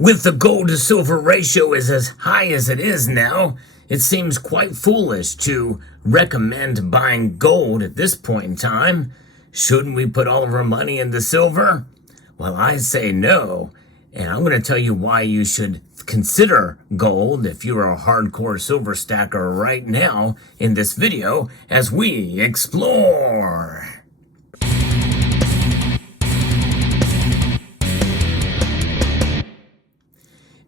With the gold to silver ratio is as high as it is now, it seems quite foolish to recommend buying gold at this point in time. Shouldn't we put all of our money into silver? Well, I say no, and I'm going to tell you why you should consider gold if you're a hardcore silver stacker right now in this video as we explore.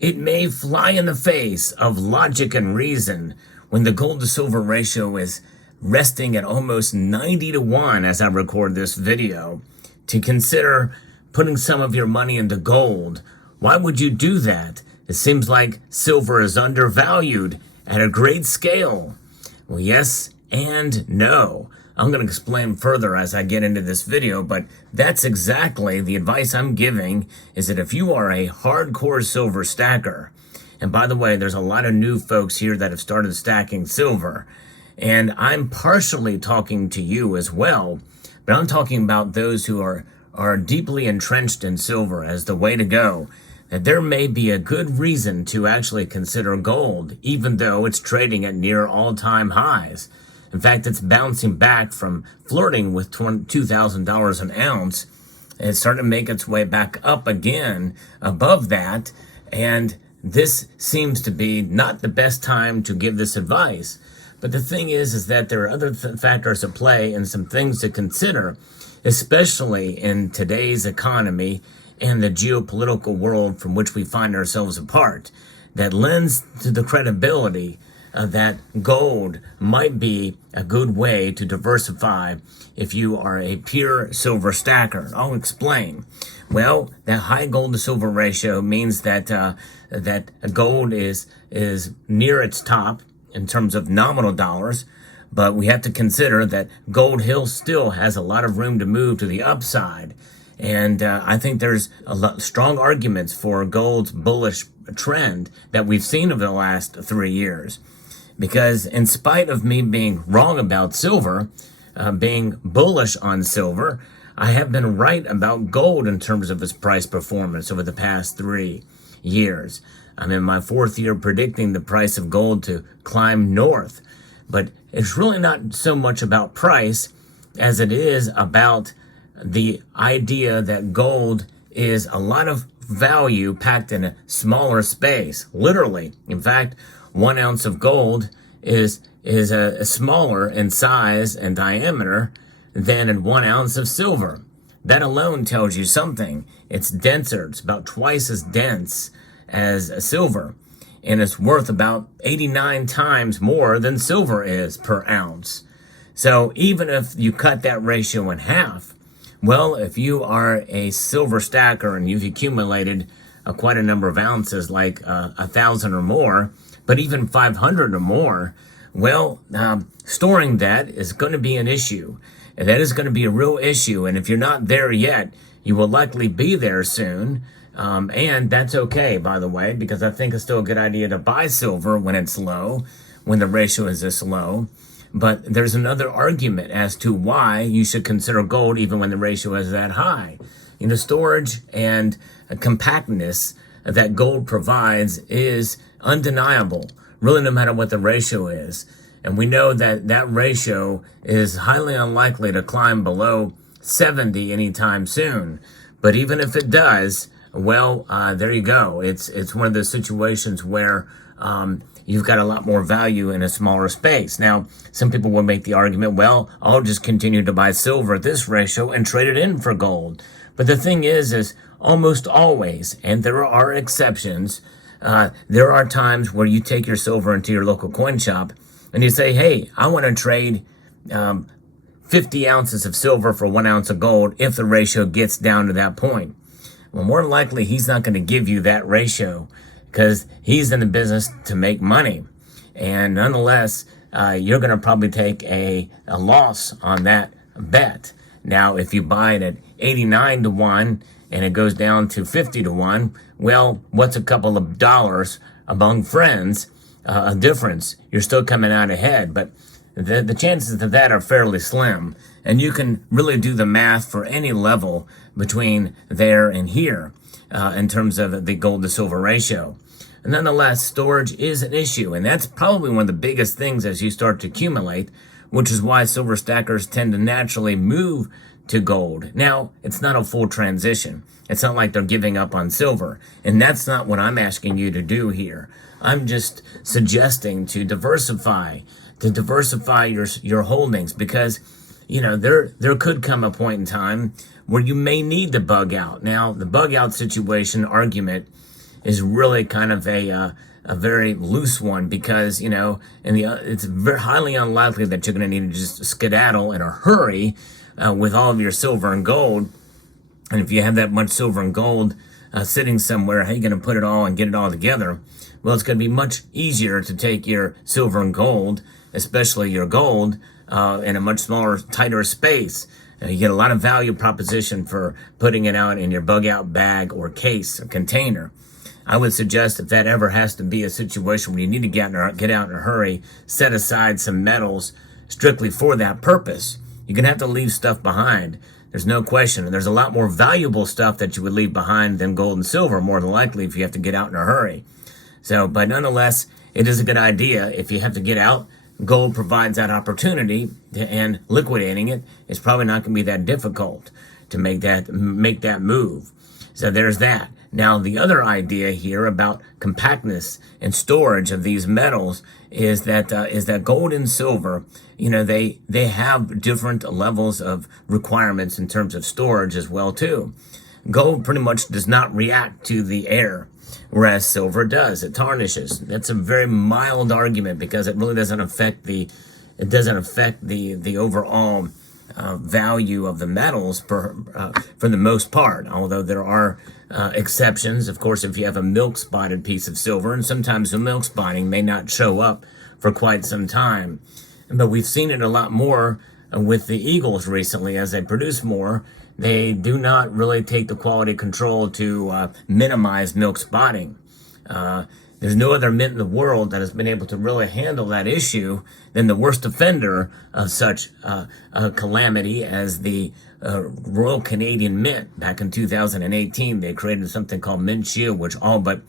It may fly in the face of logic and reason when the gold to silver ratio is resting at almost 90-1 as I record this video to consider putting some of your money into gold. Why would you do that? It seems like silver is undervalued at a great scale. Well, yes and no. I'm going to explain further as I get into this video, but that's exactly the advice I'm giving, is that if you are a hardcore silver stacker, and by the way, there's a lot of new folks here that have started stacking silver, and I'm partially talking to you as well, but I'm talking about those who are deeply entrenched in silver as the way to go, that there may be a good reason to actually consider gold, even though it's trading at near all-time highs. In fact, it's bouncing back from flirting with $2,000 an ounce. And it's starting to make its way back up again above that. And this seems to be not the best time to give this advice. But the thing is that there are other factors at play and some things to consider, especially in today's economy and the geopolitical world from which we find ourselves apart, that lends to the credibility that gold might be a good way to diversify if you are a pure silver stacker. I'll explain. Well, that high gold to silver ratio means that that gold is near its top in terms of nominal dollars, but we have to consider that Gold Hill still has a lot of room to move to the upside. And I think there's strong arguments for gold's bullish trend that we've seen over the last 3 years. Because in spite of me being wrong about silver, being bullish on silver, I have been right about gold in terms of its price performance over the past 3 years. I'm in my 4th year predicting the price of gold to climb north. But it's really not so much about price as it is about the idea that gold is a lot of value packed in a smaller space, literally. In fact, 1 ounce of gold is a smaller in size and diameter than 1 ounce of silver. That alone tells you something. It's denser. It's about twice as dense as a silver, and it's worth about 89 times more than silver is per ounce. So even if you cut that ratio in half, well, if you are a silver stacker and you've accumulated quite a number of ounces, like 1,000 or more, but even 500 or more, well, storing that is going to be an issue. And that is going to be a real issue. And if you're not there yet, you will likely be there soon. And that's okay, by the way, because I think it's still a good idea to buy silver when it's low, when the ratio is this low. But there's another argument as to why you should consider gold even when the ratio is that high. You know, storage and compactness that gold provides is undeniable, really, no matter what the ratio is. And we know that that ratio is highly unlikely to climb below 70 anytime soon. But even if it does, well, there you go. It's one of those situations where you've got a lot more value in a smaller space. Now, some people will make the argument, well, I'll just continue to buy silver at this ratio and trade it in for gold. But the thing is almost always, and there are exceptions, there are times where you take your silver into your local coin shop and you say, hey, I want to trade 50 ounces of silver for 1 ounce of gold if the ratio gets down to that point. Well, more than likely, he's not going to give you that ratio because he's in the business to make money. And nonetheless, you're going to probably take a loss on that bet. Now, if you buy it at 89-1 and it goes down to 50-1, well, what's a couple of dollars among friends, a difference? You're still coming out ahead, but the chances of that are fairly slim. And you can really do the math for any level between there and here in terms of the gold to silver ratio. And nonetheless, storage is an issue, and that's probably one of the biggest things as you start to accumulate, which is why silver stackers tend to naturally move to gold. Now, it's not a full transition. It's not like they're giving up on silver, and that's not what I'm asking you to do here. I'm just suggesting to diversify your holdings, because there could come a point in time where you may need to bug out. Now, the bug out situation argument is really kind of a very loose one, because it's very highly unlikely that you're going to need to just skedaddle in a hurry with all of your silver and gold. And if you have that much silver and gold sitting somewhere, how are you going to put it all and get it all together? Well, it's going to be much easier to take your silver and gold, especially your gold, in a much smaller, tighter space. You get a lot of value proposition for putting it out in your bug out bag or case or container. I would suggest if that ever has to be a situation where you need to get out in a hurry, set aside some metals strictly for that purpose. You're going to have to leave stuff behind. There's no question. And there's a lot more valuable stuff that you would leave behind than gold and silver, more than likely, if you have to get out in a hurry. But nonetheless, it is a good idea. If you have to get out, gold provides that opportunity, and liquidating it is probably not going to be that difficult to make that move. So there's that. Now, the other idea here about compactness and storage of these metals is that gold and silver, they have different levels of requirements in terms of storage as well too. Gold pretty much does not react to the air, whereas silver does. It tarnishes. That's a very mild argument, because it really doesn't affect the overall value of the metals for the most part, although there are exceptions. Of course, if you have a milk spotted piece of silver, and sometimes the milk spotting may not show up for quite some time. But we've seen it a lot more with the eagles recently. As they produce more, they do not really take the quality control to minimize milk spotting. There's no other mint in the world that has been able to really handle that issue than the worst offender of such a calamity as the Royal Canadian Mint. Back in 2018, they created something called Mint Shield, which all but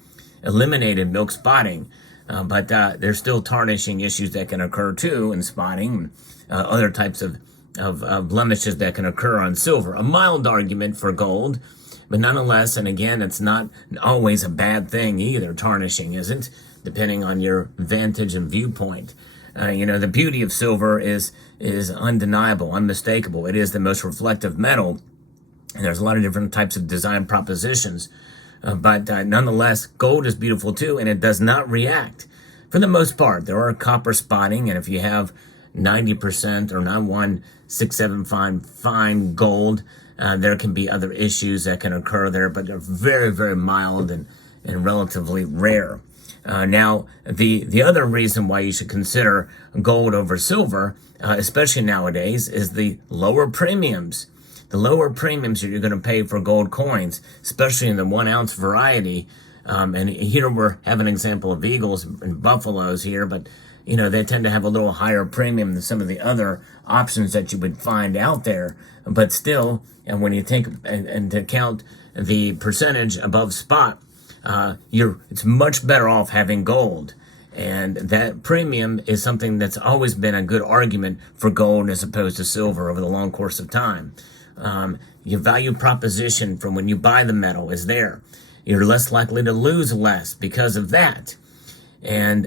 eliminated milk spotting. But there's still tarnishing issues that can occur too, and spotting, other types of blemishes that can occur on silver. A mild argument for gold, but nonetheless, and again, it's not always a bad thing either. Tarnishing isn't, depending on your vantage and viewpoint. The beauty of silver is undeniable, unmistakable. It is the most reflective metal, and there's a lot of different types of design propositions. But nonetheless, gold is beautiful too, and it does not react. For the most part, there are copper spotting, and if you have 90% or 91675 fine gold, there can be other issues that can occur there, but they're very, very mild and relatively rare. Now, the other reason why you should consider gold over silver, especially nowadays, is the lower premiums. The lower premiums that you're going to pay for gold coins, especially in the 1 ounce variety. And here we have an example of eagles and buffaloes here, but they tend to have a little higher premium than some of the other options that you would find out there. But still, and when you take into account the percentage above spot, it's much better off having gold. And that premium is something that's always been a good argument for gold as opposed to silver over the long course of time. Your value proposition from when you buy the metal is there. You're less likely to lose less because of that. And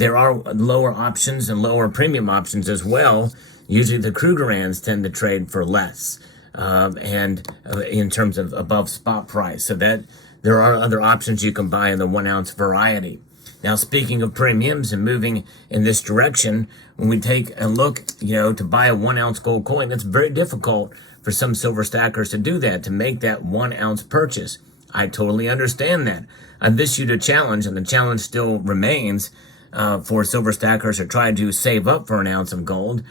there are lower options and lower premium options as well. Usually the Krugerrands tend to trade for less, and in terms of above spot price. So that there are other options you can buy in the 1 ounce variety. Now, speaking of premiums and moving in this direction, when we take a look, to buy a 1 ounce gold coin, it's very difficult for some silver stackers to do that, to make that 1 ounce purchase. I totally understand that. I've issued a challenge, and the challenge still remains for silver stackers to try to save up for an ounce of gold.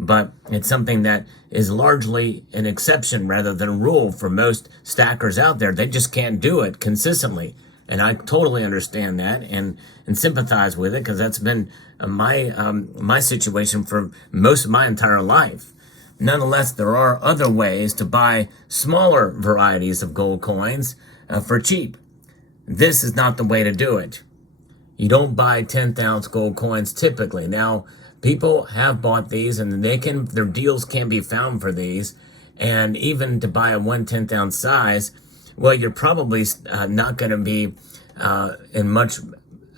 But it's something that is largely an exception rather than a rule for most stackers out there. They just can't do it consistently. And I totally understand that and sympathize with it, because that's been my situation for most of my entire life. Nonetheless, there are other ways to buy smaller varieties of gold coins for cheap. This is not the way to do it. You don't buy 10th ounce gold coins typically. Now, people have bought these, and their deals can be found for these. And even to buy a 1/10 ounce size, well, you're probably not going to be in much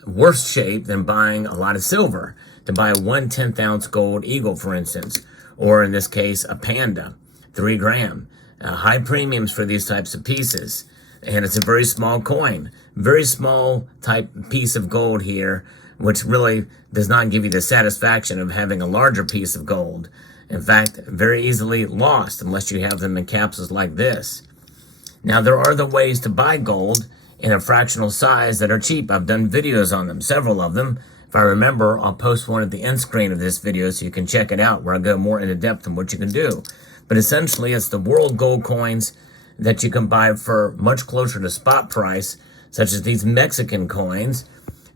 worse shape than buying a lot of silver. To buy a 1/10 ounce gold eagle, for instance, or in this case, a panda, 3 gram. High premiums for these types of pieces. And it's a very small coin, very small type piece of gold here, which really does not give you the satisfaction of having a larger piece of gold. In fact, very easily lost unless you have them in capsules like this. Now, there are other ways to buy gold in a fractional size that are cheap. I've done videos on them, several of them. If I remember, I'll post one at the end screen of this video so you can check it out, where I go more into depth on what you can do. But essentially, it's the world gold coins that you can buy for much closer to spot price, such as these Mexican coins.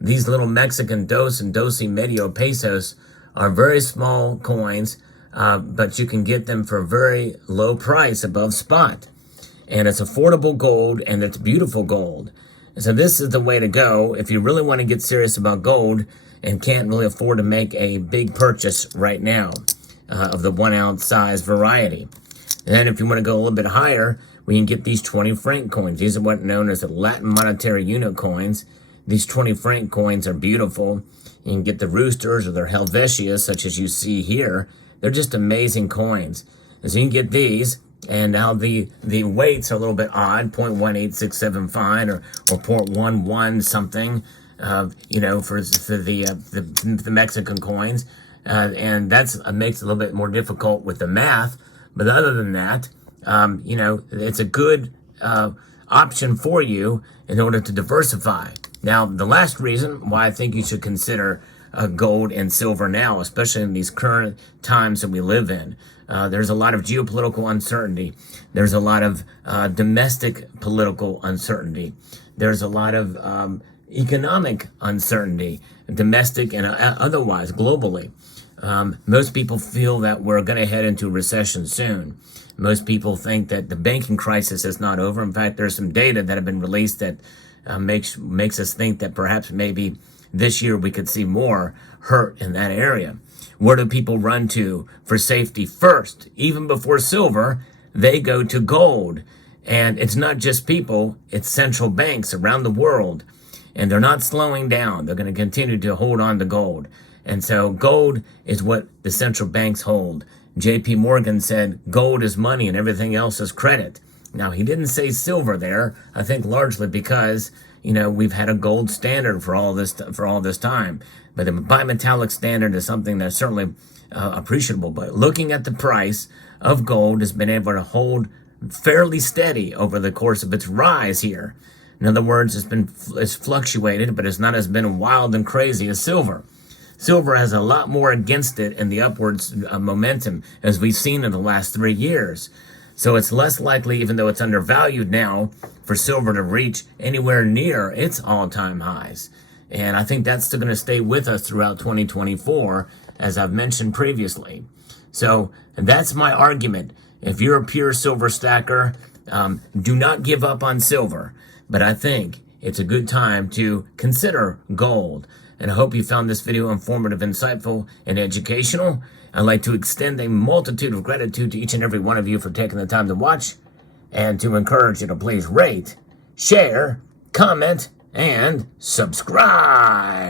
These little Mexican dos and dos y medio pesos are very small coins, but you can get them for a very low price above spot. And it's affordable gold, and it's beautiful gold. So this is the way to go if you really want to get serious about gold and can't really afford to make a big purchase right now of the 1 ounce size variety. And then if you want to go a little bit higher, we can get these 20 franc coins. These are what are known as the Latin monetary unit coins. These 20 franc coins are beautiful. You can get the roosters or their Helvetias, such as you see here. They're just amazing coins. And so you can get these. And now the weights are a little bit odd, 0.18675 or 0.11 something, for the Mexican coins. And that's makes it a little bit more difficult with the math. But other than that, it's a good option for you in order to diversify. Now, the last reason why I think you should consider gold and silver now, especially in these current times that we live in. There's a lot of geopolitical uncertainty. There's a lot of domestic political uncertainty. There's a lot of economic uncertainty, domestic and otherwise, globally. Most people feel that we're going to head into a recession soon. Most people think that the banking crisis is not over. In fact, there's some data that have been released that makes us think that perhaps maybe this year we could see more hurt in that area. Where do people run to for safety first? Even before silver, they go to gold. And it's not just people, it's central banks around the world. And they're not slowing down. They're going to continue to hold on to gold. And so gold is what the central banks hold. JP Morgan said gold is money and everything else is credit. Now, he didn't say silver there, I think largely because, we've had a gold standard for all this time. But the bimetallic standard is something that's certainly appreciable. But looking at the price of gold has been able to hold fairly steady over the course of its rise here. In other words, it's fluctuated, but it's not as been wild and crazy as silver. Silver has a lot more against it in the upwards momentum, as we've seen in the last 3 years. So it's less likely, even though it's undervalued now, for silver to reach anywhere near its all-time highs. And I think that's still going to stay with us throughout 2024, as I've mentioned previously. So that's my argument. If you're a pure silver stacker, do not give up on silver. But I think it's a good time to consider gold. And I hope you found this video informative, insightful, and educational. I'd like to extend a multitude of gratitude to each and every one of you for taking the time to watch, and to encourage you to please rate, share, comment, and subscribe.